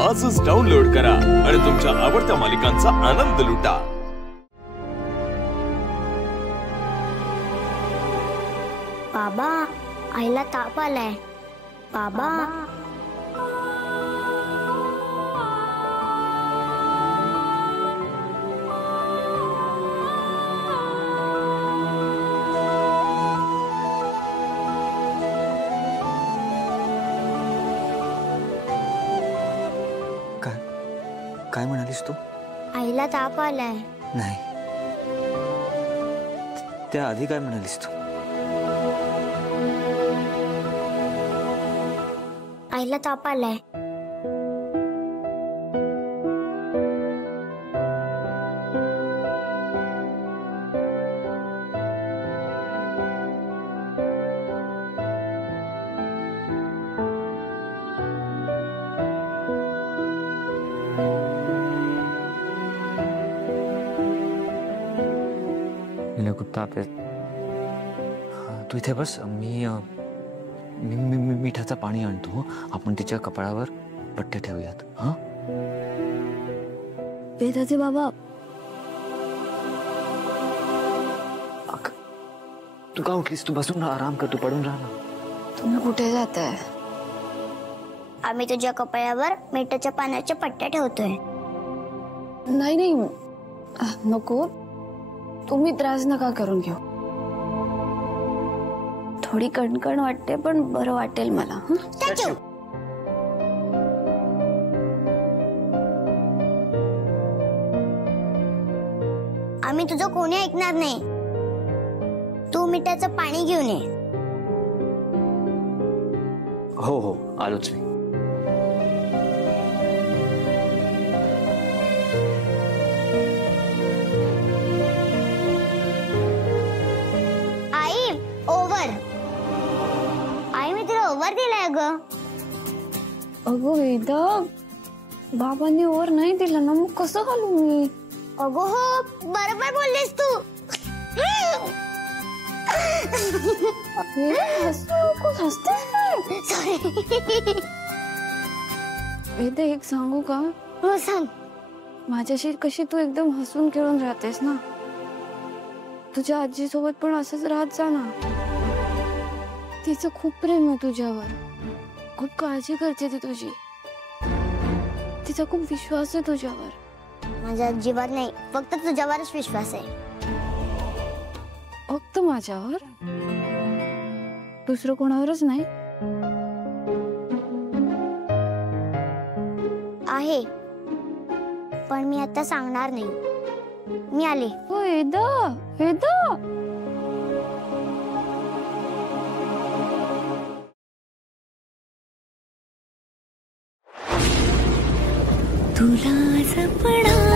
आजच डाउनलोड करा आणि तुमच्या आवडत्या मालिकांचा आनंद लुटा। बाबा, आईला ताप आलाय। बाबा, काय म्हणालीस तू? आईला ताप आलाय। नाही, त्या आधी काय म्हणालीस तू? आईला ताप आलाय। खूप ताप आहे। तू इथे बस, मी मिठाचं पाणी आणतो। आपण तिच्या कपाळावर पट्टे ठेवूयात। हा, वेदाचे बाबा, तू का उठलीस? तू बसून राहा, आराम कर, तू पडून राहा ना। तुम्ही कुठे जाताय? आम्ही तुझ्या कपाळावर मिठाच्या पाण्याचे पट्टे ठेवतोय। नाही नाही, नको, तुम्ही त्रास नका करून घेऊ। थोडी कणकण वाटते, पण बरं वाटेल मला। आम्ही तुझं कोणी ऐकणार नाही। तू मिठाचं पाणी घेऊन ये। हो हो, आलोच मी। ओव्हर दिलाय ग। अगं वेदा, बाबांनी ओव्हर नाही दिला ना, मग कसं घालू मी? अगो हो, बरोबर बोललीस तू। वेदा, एक सांगू का? हो सांग। माझ्याशी कशी तू एकदम हसून खेळून राहतेस ना, तुझ्या आजी सोबत पण असंच राहत जा ना। तिचं खूप प्रेम आहे तुझ्यावर, खूप काळजी करते ती तुझी, तिचा खूप विश्वास आहे तुझ्यावर। माझ्या अजिबात नाही, फक्त तुझ्यावरच विश्वास आहे। फक्त माझ्यावर? दुसरं कोणावरच नाही? आहे, पण मी आता सांगणार नाही। मी आले। वेदा, वेदा, तुला जपणार